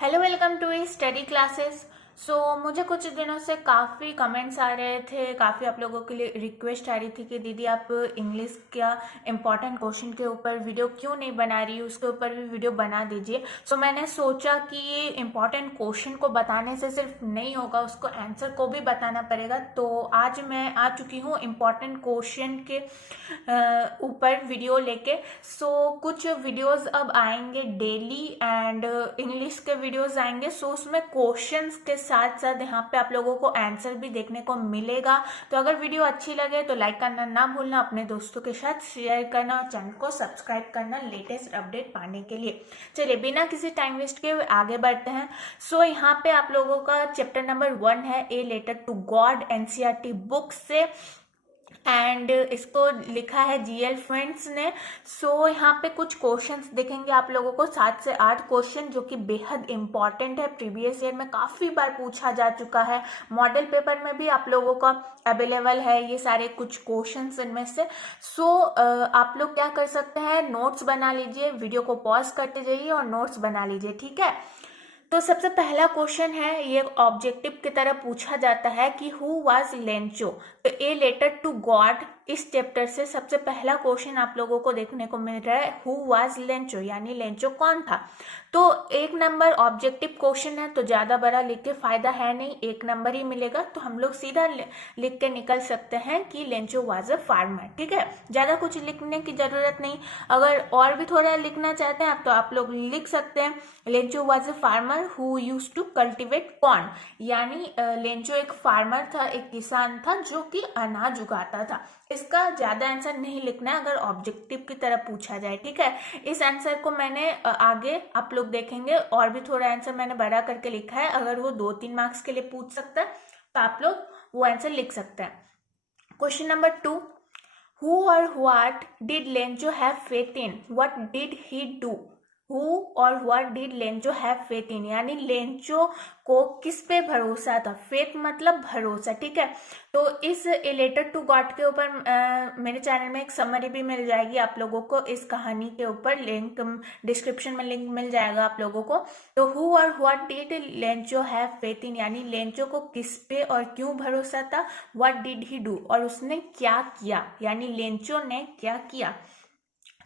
Hello, welcome to study classes. मुझे कुछ दिनों से काफ़ी कमेंट्स आ रहे थे, काफ़ी आप लोगों के लिए रिक्वेस्ट आ रही थी कि दीदी आप इंग्लिश का इम्पॉर्टेंट क्वेश्चन के ऊपर वीडियो क्यों नहीं बना रही, उसके ऊपर भी वीडियो बना दीजिए। मैंने सोचा कि ये इम्पॉर्टेंट क्वेश्चन को बताने से सिर्फ नहीं होगा, उसको आंसर को भी बताना पड़ेगा। तो आज मैं आ चुकी हूँ इम्पॉर्टेंट क्वेश्चन के ऊपर वीडियो लेके। कुछ वीडियोस अब आएंगे डेली एंड इंग्लिश के वीडियोस आएंगे। उसमें क्वेश्चंस के साथ साथ यहाँ पे आप लोगों को आंसर भी देखने को मिलेगा। तो अगर वीडियो अच्छी लगे तो लाइक करना ना भूलना, अपने दोस्तों के साथ शेयर करना और चैनल को सब्सक्राइब करना लेटेस्ट अपडेट पाने के लिए। चलिए बिना किसी टाइम वेस्ट के आगे बढ़ते हैं। यहाँ पे आप लोगों का चैप्टर नंबर 1 है a letter to God, NCERT book से, एंड इसको लिखा है जीएल फ्रेंड्स ने। यहाँ पे कुछ क्वेश्चंस दिखेंगे आप लोगों को, 7 से 8 क्वेश्चन जो कि बेहद इंपॉर्टेंट है, प्रीवियस ईयर में काफी बार पूछा जा चुका है, मॉडल पेपर में भी आप लोगों का अवेलेबल है ये सारे कुछ क्वेश्चंस इनमें से। आप लोग क्या कर सकते हैं, नोट्स बना लीजिए, वीडियो को पॉज करते जाइए और नोट्स बना लीजिए, ठीक है। तो सबसे पहला क्वेश्चन है, ये ऑब्जेक्टिव की तरह पूछा जाता है कि हु वाज लेंचो। तो ए लेटर टू गॉड इस चैप्टर से सबसे पहला क्वेश्चन आप लोगों को देखने को मिल रहा है, हु वाज लेंचो, यानी लेंचो कौन था। तो 1 नंबर ऑब्जेक्टिव क्वेश्चन है, तो ज्यादा बड़ा लिख के फायदा है नहीं, 1 नंबर ही मिलेगा। तो हम लोग सीधा लिख के निकल सकते हैं कि लेंचो वाज अ फार्मर, ठीक है, ज्यादा कुछ लिखने की जरूरत नहीं। अगर और भी थोड़ा लिखना चाहते हैं आप तो आप लोग लिख सकते हैं, Lencho was a farmer who used to cultivate corn, यानी लेंचो एक फार्मर था, एक किसान था जो कि अनाज उगाता था। इसका ज्यादा आंसर नहीं लिखना है अगर ऑब्जेक्टिव की तरह पूछा जाए, ठीक है। इस आंसर को मैंने आगे आप लोग देखेंगे और भी थोड़ा आंसर मैंने बड़ा करके लिखा है, अगर वो 2-3 मार्क्स के लिए पूछ सकता है तो आप लोग वो आंसर लिख सकते हैं। Question number 2, who or what did Lencho have faith in? What did he do? Who or what did Lencho have faith in? यानी लेंचो को किस पे भरोसा था, फेथ मतलब भरोसा, ठीक है। तो इस ए लेटर टू गॉड के ऊपर मेरे चैनल में एक समरी भी मिल जाएगी आप लोगों को, इस कहानी के ऊपर लिंक डिस्क्रिप्शन में लिंक मिल जाएगा आप लोगों को। तो हु और what did Lencho have faith in, यानी लेंचो को किस पे और क्यों भरोसा था, व्हाट डिड ही डू, और उसने क्या किया, यानी लेंचो ने क्या किया।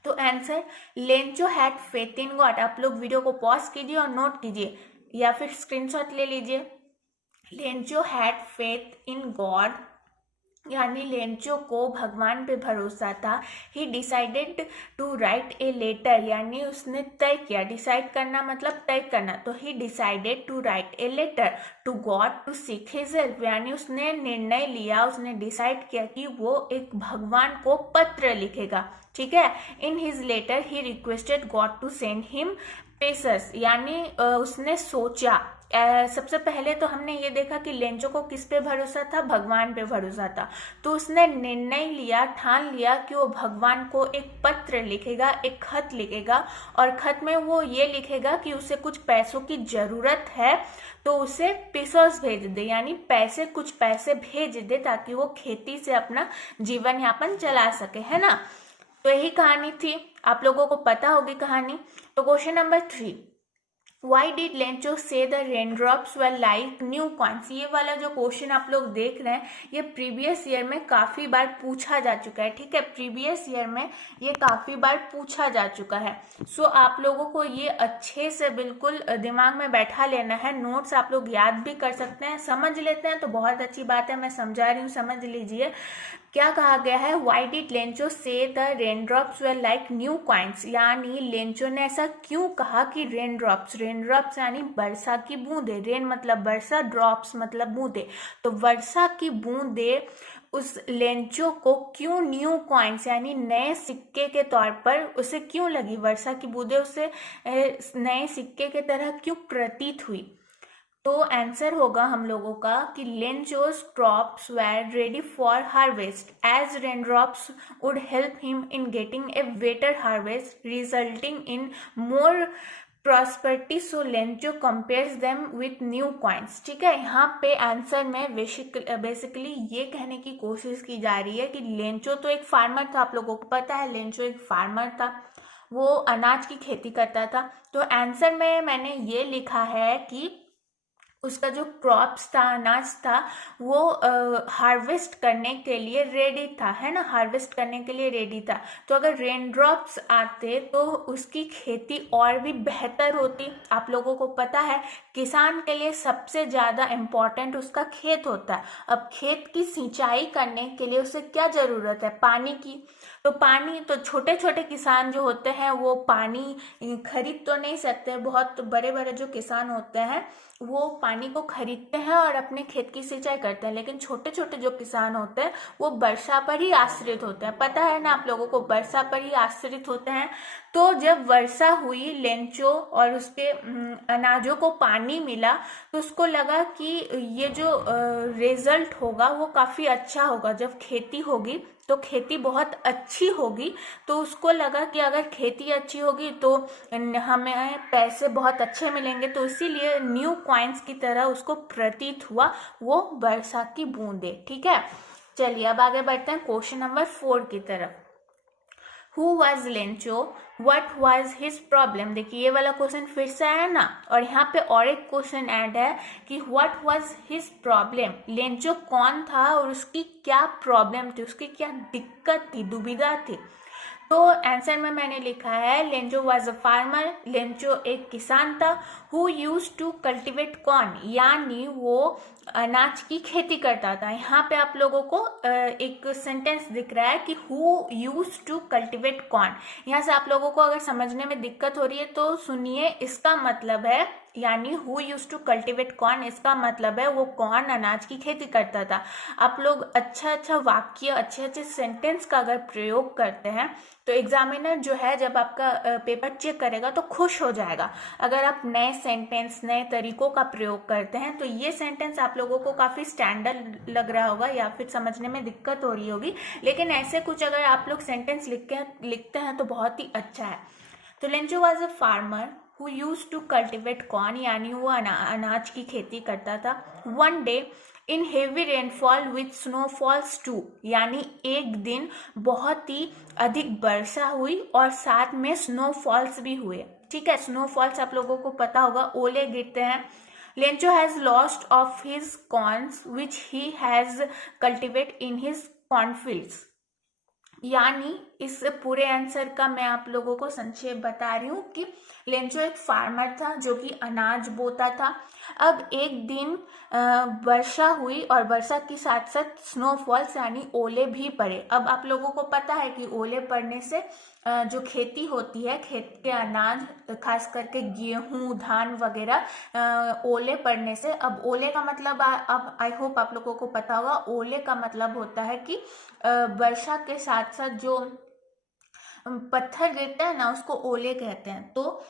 तो answer Lencho had faith in God. आप लोग वीडियो को पॉज कीजिए और नोट कीजिए या फिर स्क्रीनशॉट ले लीजिए। Lencho had faith in God यानी लेंचो को भगवान पे भरोसा था। He decided to write a letter, यानी उसने तय किया, डिसाइड करना मतलब तय करना, तो he decided to write a letter to God to seek his help, यानी उसने निर्णय लिया, उसने डिसाइड किया कि वो एक भगवान को पत्र लिखेगा, ठीक है। In his letter he requested God to send him pesos, यानी उसने सोचा, सबसे पहले तो हमने ये देखा कि लेंचो को किस पे भरोसा था, भगवान पे भरोसा था। तो उसने निर्णय लिया, ठान लिया कि वो भगवान को एक पत्र लिखेगा, एक खत लिखेगा, और खत में वो ये लिखेगा कि उसे कुछ पैसों की जरूरत है, तो उसे पेसर्स भेज दे, यानी पैसे, कुछ पैसे भेज दे ताकि वो खेती से अपना जीवन यापन चला सके, है ना। तो यही कहानी थी, आप लोगों को पता होगी कहानी। तो question number 3, Why did Lencho say the raindrops were like new coins? ये वाला जो क्वेश्चन आप लोग देख रहे हैं ये प्रीवियस ईयर में काफी बार पूछा जा चुका है, ठीक है, प्रीवियस ईयर में ये काफी बार पूछा जा चुका है। आप लोगों को ये अच्छे से बिल्कुल दिमाग में बैठा लेना है, नोट्स आप लोग याद भी कर सकते हैं, समझ लेते हैं तो बहुत अच्छी बात है, मैं समझा रही हूँ, समझ लीजिए। क्या कहा गया है, वाई डिड लेंचो से the raindrops were like new coins, यानी लेंचो ने ऐसा क्यों कहा कि रेनड्रॉप्स, रेनड्रॉप्स यानी वर्षा की बूंदे, रेन मतलब वर्षा, ड्रॉप्स मतलब बूंदे, तो वर्षा की बूंदे उस लेंचो को क्यों न्यू कॉइन्स यानी नए सिक्के के तौर पर उसे क्यों लगी, वर्षा की बूंदे उसे नए सिक्के के तरह क्यों प्रतीत हुई। तो आंसर होगा हम लोगों का कि Lencho's crops were ready for harvest as raindrops would help him in getting a better harvest resulting in more prosperity, so Lencho compares them with new coins, ठीक है। यहाँ पे आंसर में बेसिकली ये कहने की कोशिश की जा रही है कि लेंचो तो एक फार्मर था, आप लोगों को पता है लेंचो एक फार्मर था, वो अनाज की खेती करता था। तो आंसर में मैंने ये लिखा है कि उसका जो क्रॉप्स था, अनाज था, वो हार्वेस्ट करने के लिए रेडी था, है ना, हार्वेस्ट करने के लिए रेडी था। तो अगर रेन ड्रॉप्स आते तो उसकी खेती और भी बेहतर होती। आप लोगों को पता है किसान के लिए सबसे ज़्यादा इम्पोर्टेंट उसका खेत होता है। अब खेत की सिंचाई करने के लिए उसे क्या ज़रूरत है? पानी की। तो पानी तो छोटे छोटे किसान जो होते हैं वो पानी खरीद तो नहीं सकते। बहुत बड़े बड़े जो किसान होते हैं वो पानी को खरीदते हैं और अपने खेत की सिंचाई करते हैं, लेकिन छोटे छोटे जो किसान होते हैं वो वर्षा पर ही आश्रित होते हैं। पता है ना आप लोगों को, वर्षा पर ही आश्रित होते हैं। तो जब वर्षा हुई, लेंचो और उसके अनाजों को पानी मिला, तो उसको लगा कि ये जो रिजल्ट होगा वो काफ़ी अच्छा होगा। जब खेती होगी तो खेती बहुत अच्छी होगी। तो उसको लगा कि अगर खेती अच्छी होगी तो हमें पैसे बहुत अच्छे मिलेंगे। तो इसीलिए न्यू कॉइन्स की तरह उसको प्रतीत हुआ वो वर्षा की बूंदे। ठीक है, चलिए अब आगे बढ़ते हैं क्वेश्चन नंबर 4 की तरफ। Who was Lencho, what was his problem. देखिए ये वाला क्वेश्चन फिर से आया ना, और यहाँ पे और एक क्वेश्चन ऐड है कि what was his problem. Lencho कौन था और उसकी क्या प्रॉब्लम थी, उसकी क्या दिक्कत थी, दुविधा थी। तो आंसर में मैंने लिखा है Lencho was a farmer. Lencho एक किसान था। Who use to cultivate corn, यानी वो अनाज की खेती करता था। यहाँ पे आप लोगों को एक सेंटेंस दिख रहा है कि who use to cultivate corn. यहाँ से आप लोगों को अगर समझने में दिक्कत हो रही है तो सुनिए, इसका मतलब है, यानी who use to cultivate corn, इसका मतलब है वो कॉर्न अनाज की खेती करता था। आप लोग अच्छा अच्छा वाक्य, अच्छे अच्छे सेंटेंस का अगर प्रयोग करते हैं तो एग्जामिनर जो है जब आपका पेपर चेक करेगा तो खुश हो जाएगा। अगर आप नए सेंटेंस, नए तरीकों का प्रयोग करते हैं तो ये सेंटेंस आप लोगों को काफ़ी स्टैंडर्ड लग रहा होगा या फिर समझने में दिक्कत हो रही होगी, लेकिन ऐसे कुछ अगर आप लोग सेंटेंस लिखते हैं तो बहुत ही अच्छा है। तो Lencho was a farmer who use to cultivate corn, यानी वो अनाज की खेती करता था। One day in heavy rainfall with snowfalls too, यानी एक दिन बहुत ही अधिक वर्षा हुई और साथ में स्नोफॉल्स भी हुए। ठीक है, स्नोफॉल्स आप लोगों को पता होगा, ओले गिरते हैं। Lencho has lost of his corns which he has cultivate in his cornfields. यानी इस पूरे आंसर का मैं आप लोगों को संक्षेप बता रही हूँ कि लेंचो एक फार्मर था जो कि अनाज बोता था। अब एक दिन वर्षा हुई और वर्षा के साथ साथ स्नोफॉल्स यानी ओले भी पड़े। अब आप लोगों को पता है कि ओले पड़ने से जो खेती होती है, खेत के अनाज, खास करके गेहूं, धान वगैरह, ओले पड़ने से, अब ओले का मतलब अब आई होप आप लोगों को पता होगा, ओले का मतलब होता है कि वर्षा के साथ साथ जो पत्थर गिरता है ना उसको ओले कहते हैं। तो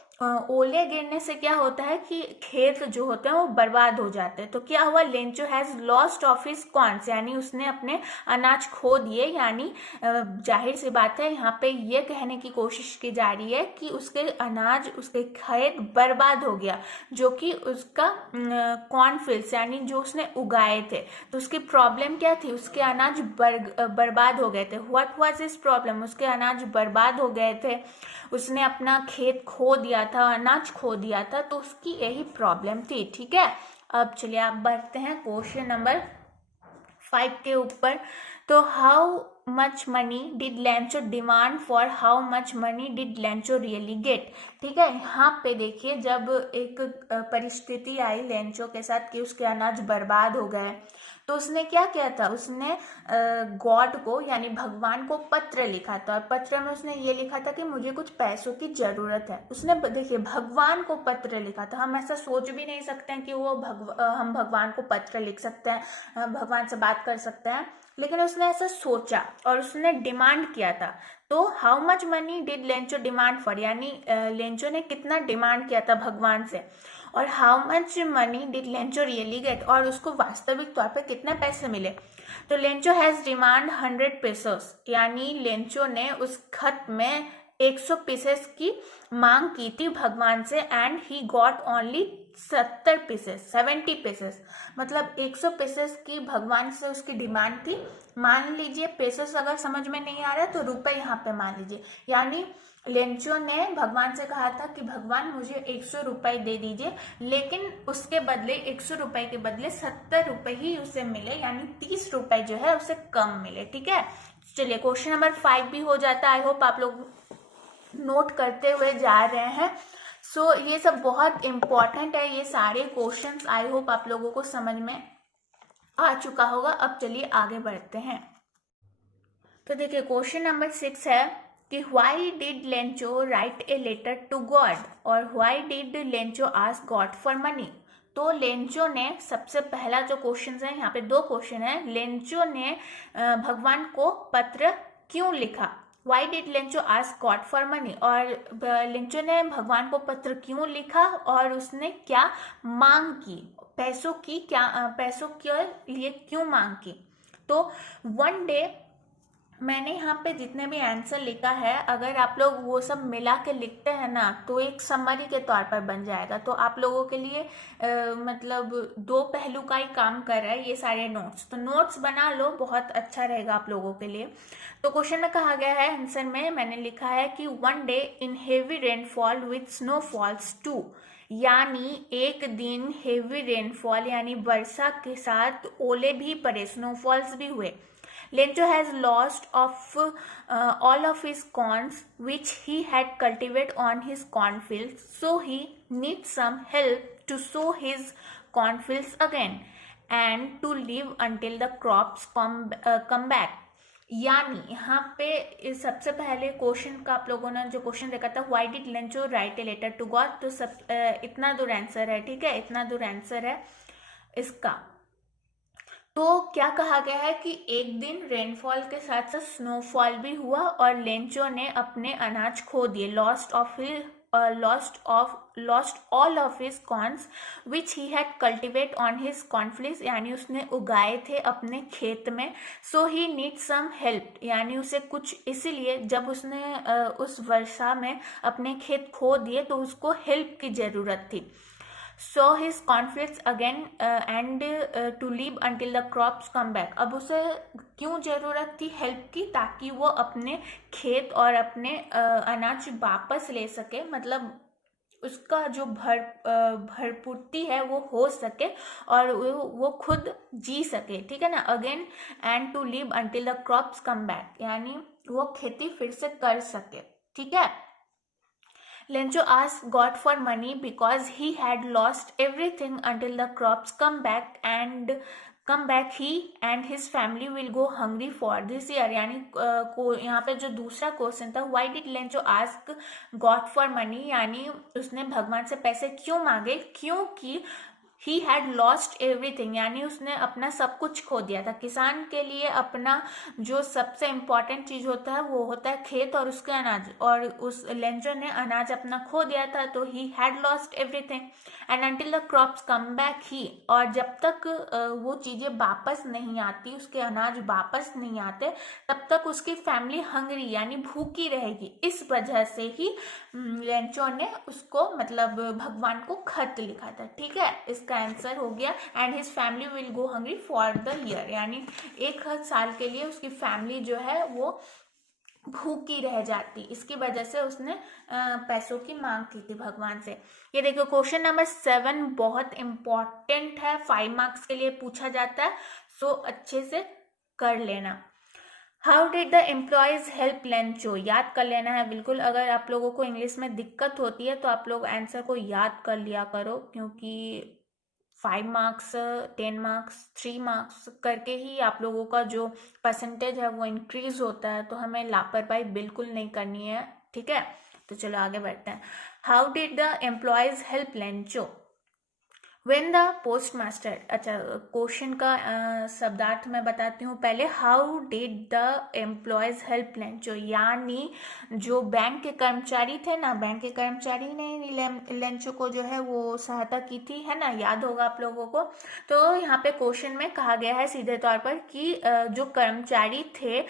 ओले गिरने से क्या होता है कि खेत जो होते हैं वो बर्बाद हो जाते हैं। तो क्या हुआ, Lencho has lost of his corns, यानी उसने अपने अनाज खो दिए। यानी जाहिर सी बात है यहाँ पे ये कहने की कोशिश की जा रही है कि उसके अनाज, उसके खेत बर्बाद हो गया, जो कि उसका कॉर्नफील्ड्स यानी जो उसने उगाए थे। तो उसकी प्रॉब्लम क्या थी, उसके अनाज बर्बाद हो गए थे। व्हाट वाज हिज प्रॉब्लम, उसके अनाज बर्बाद हो गए थे, उसने अपना खेत खो दिया था, अनाज खो दिया था, तो उसकी यही प्रॉब्लम थी। ठीक है, अब चलिए आप बढ़ते हैं क्वेश्चन नंबर 5 के ऊपर। तो how much money did Lencho demand for, how much money did Lencho really get. ठीक है, यहाँ पे देखिए जब एक परिस्थिति आई लेंचो के साथ कि उसके अनाज बर्बाद हो गए, तो उसने क्या किया था, उसने गॉड को यानी भगवान को पत्र लिखा था। और पत्र में उसने ये लिखा था कि मुझे कुछ पैसों की जरूरत है। उसने देखिए भगवान को पत्र लिखा था। हम ऐसा सोच भी नहीं सकते हैं कि वो हम भगवान को पत्र लिख सकते हैं, भगवान से बात कर सकते हैं, लेकिन उसने ऐसा सोचा और उसने डिमांड किया था। तो how much money did Lencho demand for, यानी लेंचो ने कितना डिमांड किया था भगवान से, और how much money did Lencho really get, और उसको वास्तविक तौर पे कितने पैसे मिले। तो लेंचो हैज डिमांड 100 पेसोस, यानी लेंचो ने उस खत में 100 पीसेस की मांग की थी भगवान से, and he got only 70 pieces, मतलब 100 पीसेस की भगवान से उसकी डिमांड थी। मान लीजिए, पेसेस अगर समझ में नहीं आ रहा है तो रुपए यहाँ पे मान लीजिए, यानी लेंचो ने भगवान से कहा था कि भगवान मुझे 100 रुपए दे दीजिए, लेकिन उसके बदले 100 रुपए के बदले 70 रुपए ही उसे मिले, यानी 30 रुपए जो है उसे कम मिले। ठीक है, चलिए क्वेश्चन नंबर 5 भी हो जाता है। आई होप आप लोग नोट करते हुए जा रहे हैं। ये सब बहुत इंपॉर्टेंट है, ये सारे क्वेश्चंस आई होप आप लोगों को समझ में आ चुका होगा। अब चलिए आगे बढ़ते हैं। तो देखिए क्वेश्चन नंबर 6 है कि why did Lencho write a letter to God, और why did Lencho ask God for money. तो लेंचो ने, सबसे पहला जो क्वेश्चन है, यहाँ पे दो क्वेश्चन है, लेंचो ने भगवान को पत्र क्यों लिखा, why did Lencho ask God for money, और लेंचो ने भगवान को पत्र क्यों लिखा और उसने क्या मांग की, पैसों की, क्या पैसों के लिए क्यों मांग की। तो वन डे, मैंने यहाँ पे जितने भी आंसर लिखा है, अगर आप लोग वो सब मिला के लिखते हैं ना तो एक समरी के तौर पर बन जाएगा। तो आप लोगों के लिए मतलब दो पहलू का ही काम कर रहा है ये सारे नोट्स। तो नोट्स बना लो, बहुत अच्छा रहेगा आप लोगों के लिए। तो क्वेश्चन में कहा गया है, आंसर में मैंने लिखा है कि one day in heavy rainfall with snowfalls too, यानी एक दिन हेवी रेनफॉल यानी वर्षा के साथ ओले भी पड़े, स्नोफॉल्स भी हुए। Lencho has lost of all of his corns which he had cultivated on his cornfields, so he needs some help to sow his cornfields again and to live until the crops come back. यानी यहाँ पे सबसे पहले question का आप लोगों ने जो क्वेश्चन देखा था, why did Lencho write a letter to God, तो सब इतना दूर आंसर है। ठीक है, इतना दूर आंसर है इसका। तो क्या कहा गया है कि एक दिन रेनफॉल के साथ साथ स्नोफॉल भी हुआ और लेंचो ने अपने अनाज खो दिए, lost all of his corns which he had cultivate on his cornfields, यानी उसने उगाए थे अपने खेत में। सो ही नीड सम हेल्प, यानी उसे कुछ, इसीलिए जब उसने उस वर्षा में अपने खेत खो दिए तो उसको हेल्प की जरूरत थी। So his conflicts again and to leave until the crops come back. अब उसे क्यों जरूरत थी हेल्प की, ताकि वो अपने खेत और अपने अनाज वापस ले सके, मतलब उसका जो भरपूर्ति है वो हो सके और वो खुद जी सके। ठीक है ना, again and to leave until the crops come back, यानी वो खेती फिर से कर सके। ठीक है, Lencho asked God for money because he had lost everything until the crops come back. He and his family will go hungry for this year. यानी यहाँ पे जो दूसरा क्वेश्चन था, why did Lencho ask God for money, यानी उसने भगवान से पैसे क्यों मांगे, क्योंकि ही हैड लॉस्ट एवरीथिंग, यानी उसने अपना सब कुछ खो दिया था। किसान के लिए अपना जो सबसे इम्पॉर्टेंट चीज होता है वो होता है खेत और उसके अनाज, और उस लेंचो ने अनाज अपना खो दिया था, तो he had lost everything and until the crops come back he, और जब तक वो चीजें वापस नहीं आती, उसके अनाज वापस नहीं आते, तब तक उसकी फैमिली हंगरी यानी भूखी रहेगी। इस वजह से ही लेंचो ने उसको, मतलब भगवान को खत लिखा था। ठीक है, इसका आंसर हो गया and his family will go hungry for the year, यानी एक साल के लिए उसकी फैमिली जो है वो भूखी रह जाती, इसकी वजह से उसने पैसों की मांग की थी भगवान से। ये देखो क्वेश्चन नंबर 7 बहुत इंपॉर्टेंट है, 5 मार्क्स के लिए पूछा जाता है, सो अच्छे से कर लेना। How did the employees help Lencho, याद कर लेना है बिल्कुल। अगर आप लोगों को इंग्लिश में दिक्कत होती है तो आप लोग आंसर को याद कर लिया करो, क्योंकि 5 मार्क्स, 10 मार्क्स, 3 मार्क्स करके ही आप लोगों का जो परसेंटेज है वो इंक्रीज होता है, तो हमें लापरवाही बिल्कुल नहीं करनी है। ठीक है, तो चलो आगे बढ़ते हैं। How did the employees help Lencho when the post master, अच्छा क्वेश्चन का शब्दार्थ मैं बताती हूँ पहले। How did the employees help Lencho, यानी जो बैंक के कर्मचारी थे ना, बैंक के कर्मचारी ने लेंचो को जो है वो सहायता की थी, है ना, याद होगा आप लोगों को। तो यहाँ पे क्वेश्चन में कहा गया है सीधे तौर पर कि जो कर्मचारी थे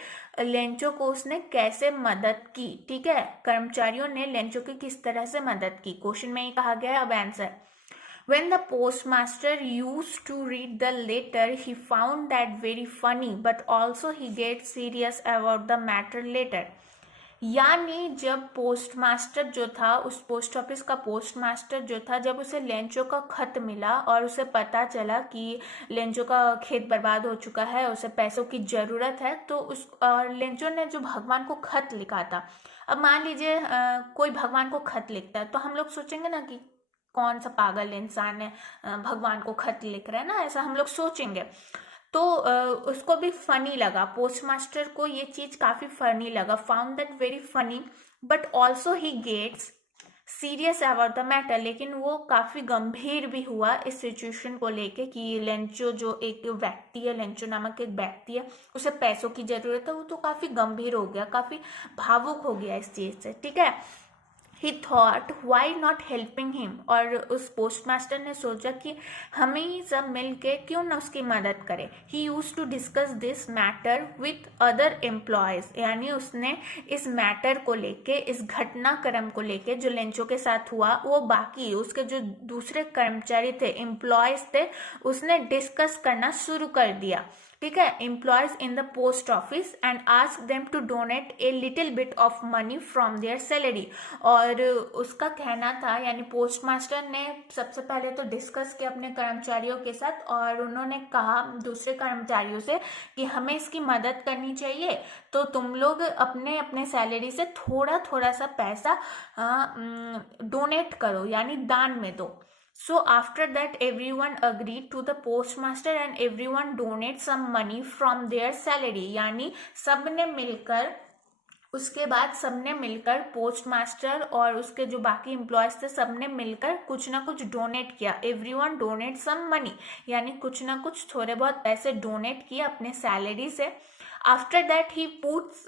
लेंचो को उसने कैसे मदद की। ठीक है, कर्मचारियों ने लेंचो की किस तरह से मदद की, क्वेश्चन में ही कहा गया है। अब answer, when the postmaster used to read the letter, he found that very funny, but also he gets serious about the matter later. यानी जब पोस्ट मास्टर जो था, उस पोस्ट ऑफिस का पोस्ट मास्टर जो था, जब उसे लेंचो का खत मिला और उसे पता चला कि लेंचो का खेत बर्बाद हो चुका है, उसे पैसों की ज़रूरत है, तो उस लेंचो ने जो भगवान को खत लिखा था, अब मान लीजिए कोई भगवान को खत लिखता है तो हम लोग सोचेंगे ना कि कौन सा पागल इंसान है भगवान को खत लिख रहा है ना, ऐसा हम लोग सोचेंगे। तो उसको भी फनी लगा, पोस्ट मास्टर को ये चीज काफी फनी लगा, found that very funny, but also he gets serious about the matter. लेकिन वो काफी गंभीर भी हुआ इस सिचुएशन को लेके कि लेंचो जो एक व्यक्ति है, लेंचो नामक एक व्यक्ति है, उसे पैसों की जरूरत है, वो तो काफी गंभीर हो गया, काफी भावुक हो गया इस चीज से, ठीक है। ही thought why not helping him, और उस पोस्ट मास्टर ने सोचा कि हमें ही सब मिल के क्यों ना उसकी मदद करें। He use to discuss this matter with other employees, यानी उसने इस मैटर को लेके, इस घटनाक्रम को लेके जो लेंचो के साथ हुआ, वो बाकी उसके जो दूसरे कर्मचारी थे, एम्प्लॉयज थे, उसने डिस्कस करना शुरू कर दिया, ठीक है, employees in the post office, and ask them to donate a little bit of money from their salary. और उसका कहना था, यानी पोस्ट मास्टर ने सबसे पहले तो डिस्कस किया अपने कर्मचारियों के साथ, और उन्होंने कहा दूसरे कर्मचारियों से कि हमें इसकी मदद करनी चाहिए, तो तुम लोग अपने अपने सैलरी से थोड़ा थोड़ा सा पैसा डोनेट करो, यानी दान में दो। So after that everyone agreed to the postmaster and everyone donate some money from their salary, यानी सबने मिलकर, उसके बाद सबने मिलकर, पोस्ट मास्टर और उसके जो बाकी एम्प्लॉयज थे, सबने मिलकर कुछ ना कुछ डोनेट किया। एवरीवन डोनेट सम मनी, यानी कुछ ना कुछ थोड़े बहुत पैसे डोनेट किए अपने सैलरी से। after that he puts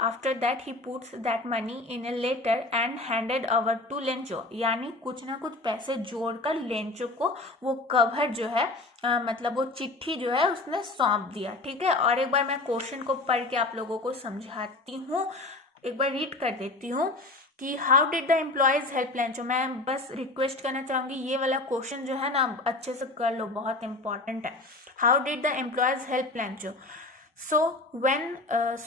after that he puts that money in a letter and handed over to Lencho, यानी कुछ ना कुछ पैसे जोड़कर लेंचो को वो कवर जो है मतलब वो चिट्ठी जो है उसने सौंप दिया, ठीक है। और एक बार मैं क्वेश्चन को पढ़ के आप लोगों को समझाती हूँ, एक बार रीड कर देती हूँ कि how did the employees help Lencho. मैं बस रिक्वेस्ट करना चाहूंगी, ये वाला क्वेश्चन जो है ना अच्छे से कर लो, बहुत इंपॉर्टेंट है। How did the employees help Lencho. So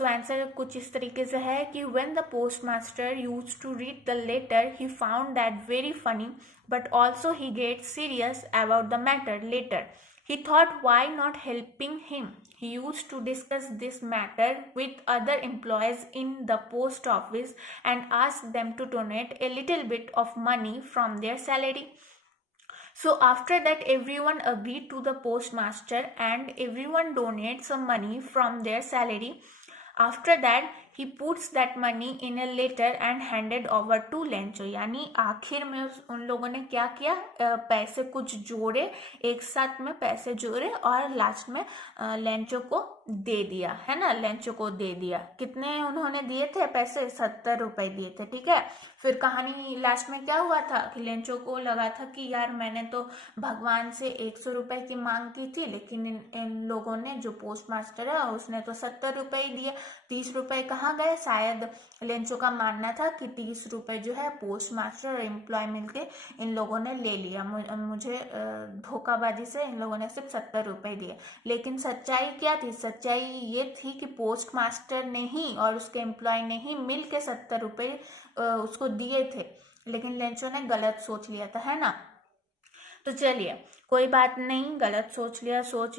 answer कुछ इस तरीके से है कि when the postmaster use to read the letter he found that very funny, but also he get serious about the matter letter. He thought why not helping him. He used to discuss this matter with other employees in the post office and asked them to donate a little bit of money from their salary. So after that everyone agreed to the postmaster and everyone donated some money from their salary. After that he puts that money in a letter and handed over to Lencho, यानी आखिर में उन लोगों ने क्या किया, पैसे कुछ जोड़े, एक साथ में पैसे जोड़े और लास्ट में लेंचो को दे दिया, है ना, लेंचो को दे दिया। कितने उन्होंने दिए थे पैसे, 70 रुपए दिए थे, ठीक है। फिर कहानी लास्ट में क्या हुआ था कि लेंचो को लगा था कि यार मैंने तो भगवान से 100 रुपए की मांग की थी, लेकिन इन लोगों ने, जो पोस्ट मास्टर है उसने तो 70 रुपए ही दिए, 30 रुपए कहाँ गए। शायद लेंचो का मानना था कि 30 रुपए जो है पोस्ट मास्टर और एम्प्लॉय मिलके इन लोगों ने ले लिया, मुझे धोखाबाजी से इन लोगों ने सिर्फ 70 रुपए दिए। लेकिन सच्चाई क्या थी, सच्चाई ये थी कि पोस्ट मास्टर ने ही और उसके एम्प्लॉय ने ही मिल के 70 रुपए उसको दिए थे, लेकिन लेंचो ने गलत सोच लिया था, है ना। तो चलिए कोई बात नहीं, गलत सोच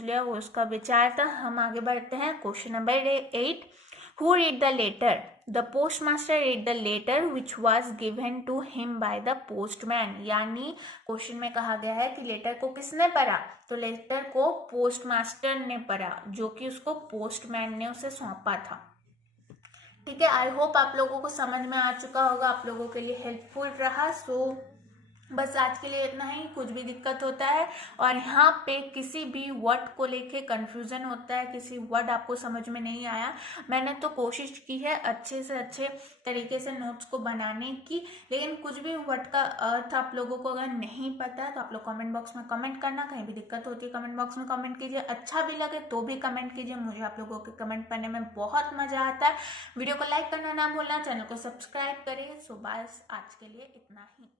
लिया वो उसका विचार था। हम आगे बढ़ते हैं, question number 8। Who read the letter? The postmaster read the letter which was given to him by the postman, यानी क्वेश्चन में कहा गया है कि लेटर को किसने पढ़ा, तो लेटर को पोस्टमास्टर ने पढ़ा, जो कि उसको पोस्टमैन ने उसे सौंपा था, ठीक है। आई होप आप लोगों को समझ में आ चुका होगा, आप लोगों के लिए हेल्पफुल रहा। सो बस आज के लिए इतना ही। कुछ भी दिक्कत होता है और यहाँ पे किसी भी वर्ड को लेके कंफ्यूजन होता है, किसी वर्ड आपको समझ में नहीं आया, मैंने तो कोशिश की है अच्छे से अच्छे तरीके से नोट्स को बनाने की, लेकिन कुछ भी वर्ड का अर्थ आप लोगों को अगर नहीं पता है तो आप लोग कमेंट बॉक्स में कमेंट करना। कहीं भी दिक्कत होती है कमेंट बॉक्स में कमेंट कीजिए, अच्छा भी लगे तो भी कमेंट कीजिए, मुझे आप लोगों के कमेंट पढ़ने में बहुत मजा आता है। वीडियो को लाइक करना ना भूलना, चैनल को सब्सक्राइब करिए। सो बस आज के लिए इतना ही।